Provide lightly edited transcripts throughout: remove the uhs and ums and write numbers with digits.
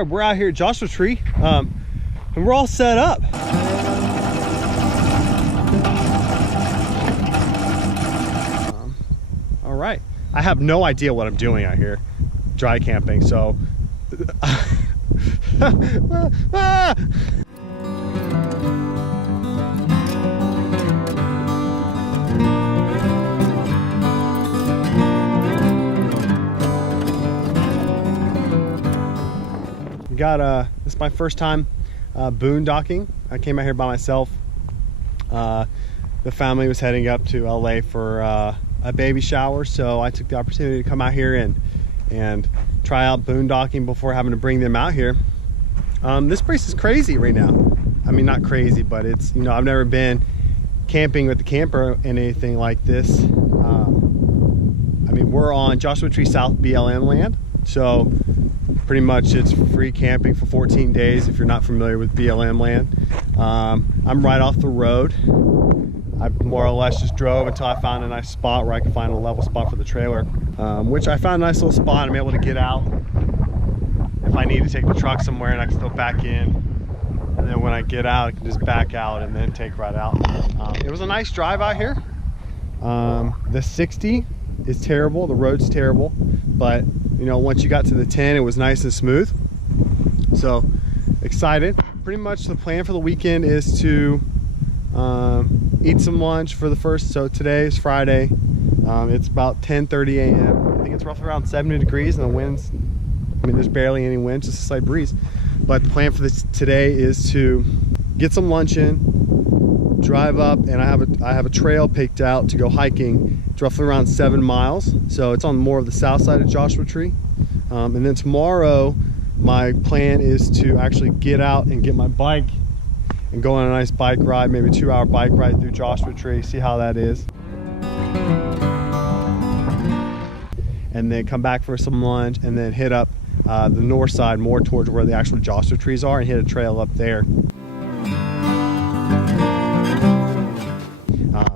We're out here at Joshua Tree, and we're all set up. All right, I have no idea what I'm doing out here, dry camping. So, this is my first time boondocking. I came out here by myself. The family was heading up to LA for a baby shower, so I took the opportunity to come out here and try out boondocking before having to bring them out here. This place is crazy right now. I mean, not crazy, but it's, you know, I've never been camping with the camper and anything like this. I mean, we're on Joshua Tree South BLM land, so pretty much it's free camping for 14 days if you're not familiar with BLM land. I'm right off the road. I more or less just drove until I found a nice spot where I could find a level spot for the trailer, which I found a nice little spot. I'm able to get out if I need to take the truck somewhere, and I can still back in. And then when I get out, I can just back out and then take right out. It was a nice drive out here. The 60 is terrible, the road's terrible, but you know, once you got to the 10, it was nice and smooth. So excited. Pretty much the plan for the weekend is to eat some lunch for the first. So today is Friday. It's about 10:30 a.m. I think it's roughly around 70 degrees, and the winds, I mean, there's barely any wind, just a slight breeze. But the plan for today is to get some lunch in, drive up, and I have a trail picked out to go hiking. It's roughly around 7 miles, so it's on more of the south side of Joshua Tree. And then tomorrow my plan is to actually get out and get my bike and go on a nice bike ride, maybe a 2-hour bike ride through Joshua Tree, see how that is, and then come back for some lunch, and then hit up the north side more towards where the actual Joshua trees are and hit a trail up there.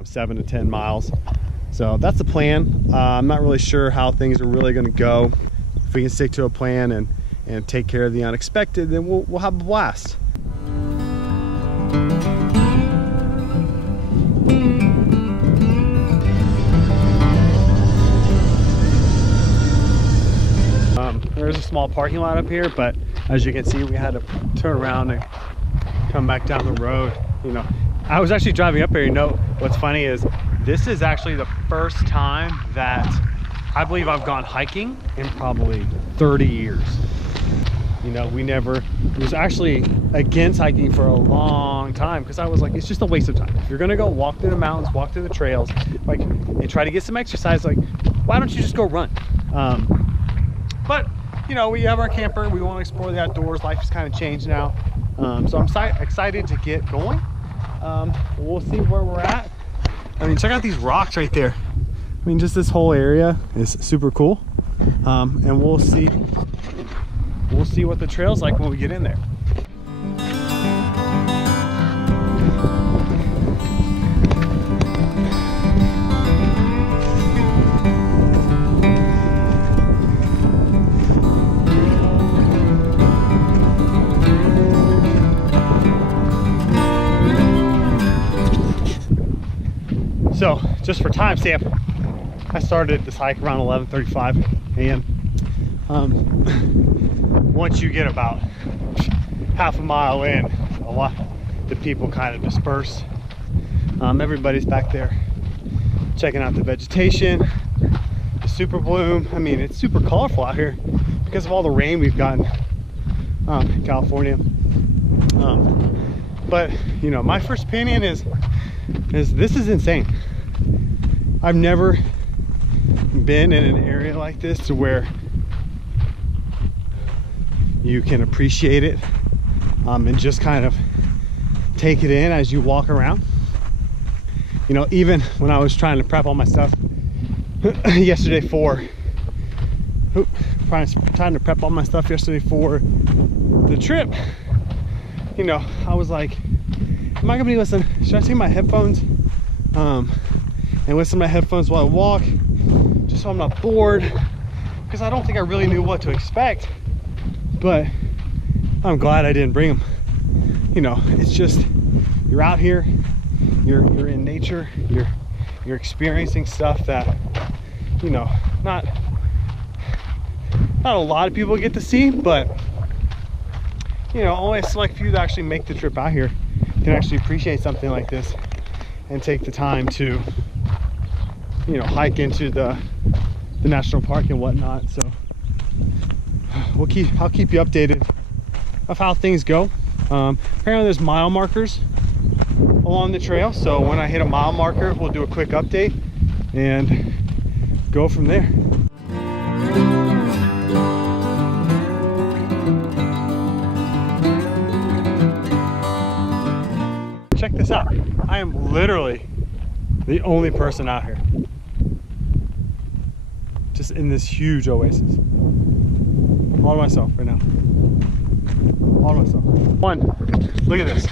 7 to 10 miles. So that's the plan. I'm not really sure how things are really going to go. If we can stick to a plan and take care of the unexpected, then we'll have a blast. There's a small parking lot up here, but as you can see, we had to turn around and come back down the road. You know, I was actually driving up here. You know, what's funny is this is actually the first time that I believe I've gone hiking in probably 30 years. You know, it was actually against hiking for a long time, because I was like, it's just a waste of time. If you're gonna go walk through the mountains, walk through the trails, like, and try to get some exercise, like, why don't you just go run? But you know, we have our camper, we want to explore the outdoors. Life has kind of changed now, so I'm excited to get going. We'll see where we're at. I mean, check out these rocks right there. I mean, just this whole area is super cool, and we'll see what the trail's like when we get in there. So just for timestamp, I started this hike around 11:35 a.m. Once you get about half a mile in, a lot the people kind of disperse. Everybody's back there checking out the vegetation, the super bloom. I mean, it's super colorful out here because of all the rain we've gotten in California. But you know, my first opinion is this is insane. I've never been in an area like this to where you can appreciate it and just kind of take it in as you walk around. You know, even when I was trying to prep all my stuff yesterday for trying to prep all my stuff yesterday for the trip, you know, I was like, am I gonna be listening? Should I take my headphones and listen to my headphones while I walk, so I'm not bored, because I don't think I really knew what to expect. But I'm glad I didn't bring them. You know, it's just, you're out here, you're in nature, you're experiencing stuff that, you know, not a lot of people get to see, but you know, only a select few that actually make the trip out here can actually appreciate something like this and take the time to, you know, hike into the national park and whatnot. So I'll keep you updated of how things go. Apparently there's mile markers along the trail, so when I hit a mile marker, we'll do a quick update and go from there. Check this out. I am literally the only person out here, just in this huge oasis, all to myself right now. All to myself. One, look at this.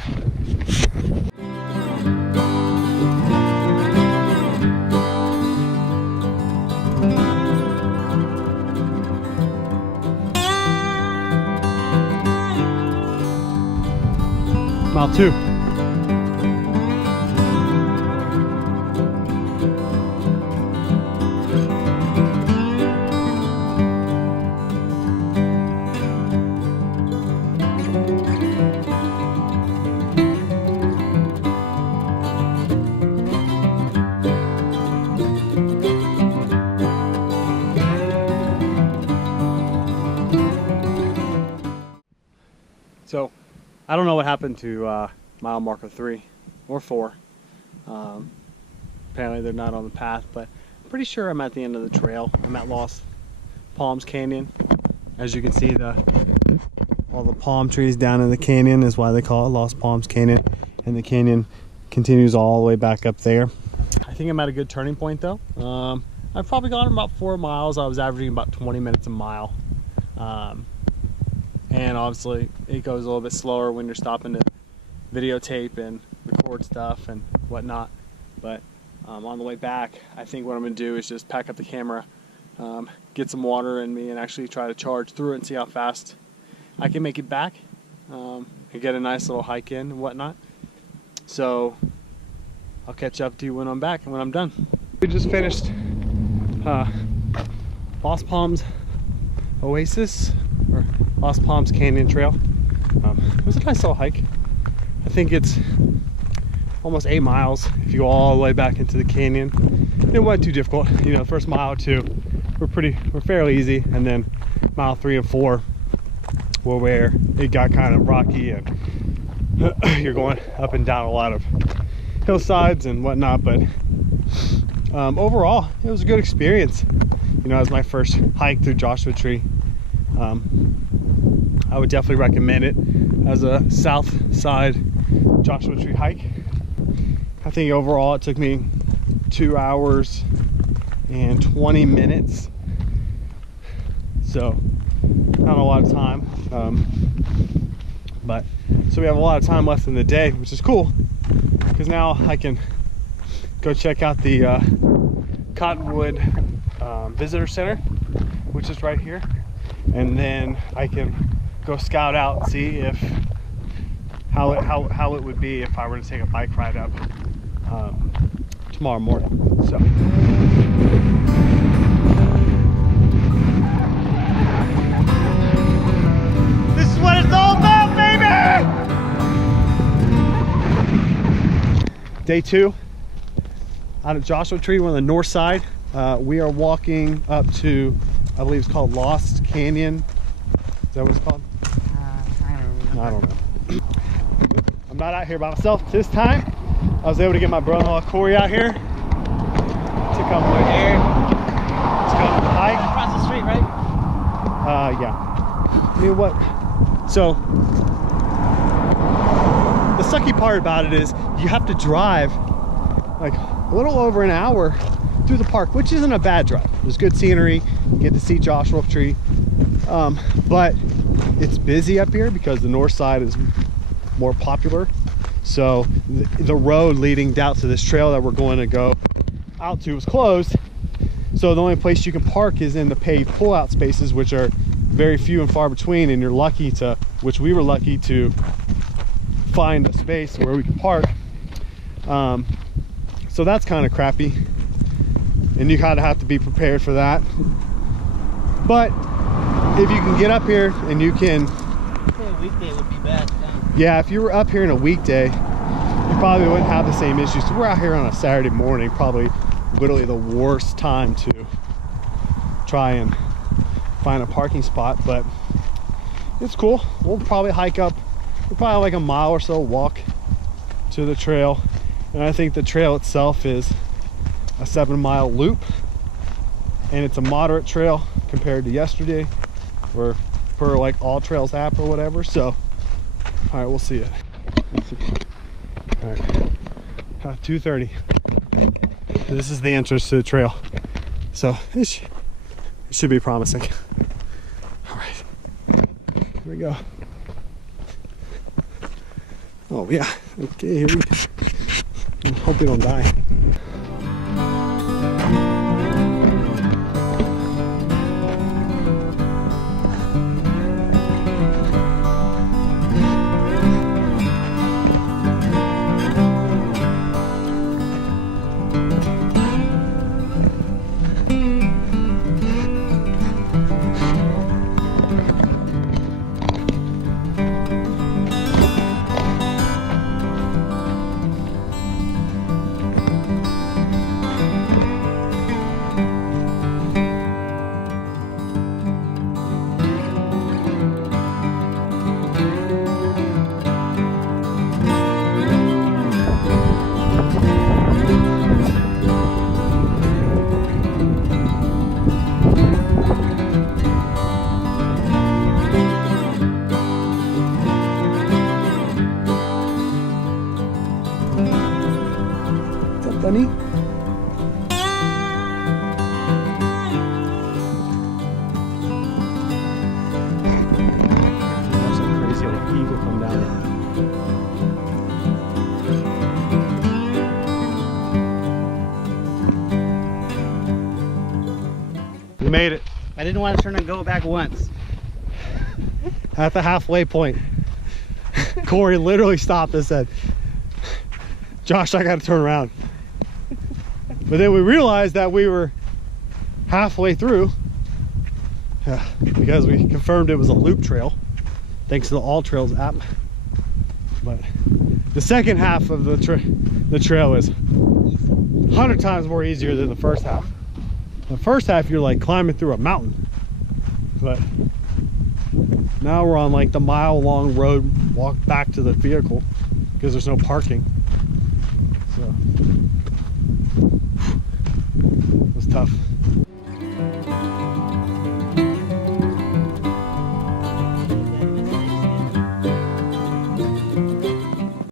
Mile 2. So I don't know what happened to mile marker 3 or 4. Apparently they're not on the path, but I'm pretty sure I'm at the end of the trail. I'm at Lost Palms Canyon. As you can see, all the palm trees down in the canyon is why they call it Lost Palms Canyon, and the canyon continues all the way back up there. I think I'm at a good turning point though. I've probably gone about 4 miles. I was averaging about 20 minutes a mile. And obviously it goes a little bit slower when you're stopping to videotape and record stuff and whatnot. But on the way back, I think what I'm gonna do is just pack up the camera, get some water in me, and actually try to charge through it and see how fast I can make it back, and get a nice little hike in and whatnot. So I'll catch up to you when I'm back and when I'm done. We just finished Lost Palms Oasis, or Lost Palms Canyon Trail. It was a nice little hike. I think it's almost 8 miles if you go all the way back into the canyon. It wasn't too difficult. You know, the first mile or two were fairly easy, and then mile 3 and 4 were where it got kind of rocky and you're going up and down a lot of hillsides and whatnot. But overall, it was a good experience. You know, it was my first hike through Joshua Tree. I would definitely recommend it as a south side Joshua Tree hike. I think overall it took me 2 hours and 20 minutes. So not a lot of time. So we have a lot of time left in the day, which is cool, because now I can go check out the Cottonwood Visitor Center, which is right here. And then I can go scout out and see if how it would be if I were to take a bike ride up tomorrow morning. So this is what it's all about, baby! Day 2 out of Joshua Tree. We're on the north side. We are walking up to, I believe it's called Lost Canyon. Is that what it's called? I don't know. I'm not out here by myself this time. I was able to get my brother-in-law Corey out here to come over here. Let's go on the hike. Across the street, right? Yeah. I mean, what? So the sucky part about it is you have to drive like a little over an hour through the park, which isn't a bad drive. There's good scenery. You get to see Joshua Tree. But it's busy up here because the north side is more popular. So the road leading down to this trail that we're going to go out to is closed. So the only place you can park is in the paved pull-out spaces, which are very few and far between, and you're lucky to which we were lucky to find a space where we could park. So that's kind of crappy, and you kind of have to be prepared for that. But if you can get up here and you can, A weekday would be bad. yeah, if you were up here in a weekday, you probably wouldn't have the same issues. So we're out here on a Saturday morning, probably literally the worst time to try and find a parking spot, but it's cool. We'll probably hike up, we're probably like a mile or so walk to the trail. And I think the trail itself is a 7-mile loop, and it's a moderate trail compared to yesterday, or per like All Trails app or whatever. So all right, we'll see it. All right, 2:30. This is the entrance to the trail, so it should be promising. All right, here we go. Oh yeah, okay, here we go. I hope we don't die. Bunny? There's some crazy like eagle come down. We made it. I didn't want to turn and go back once. At the halfway point, Corey literally stopped and said, "Josh, I gotta turn around." But then we realized that we were halfway through, because we confirmed it was a loop trail thanks to the All Trails app. But the second half of the trail is 100 times more easier than the first half. The first half you're like climbing through a mountain, but now we're on like the mile-long road walk back to the vehicle because there's no parking. So it was tough.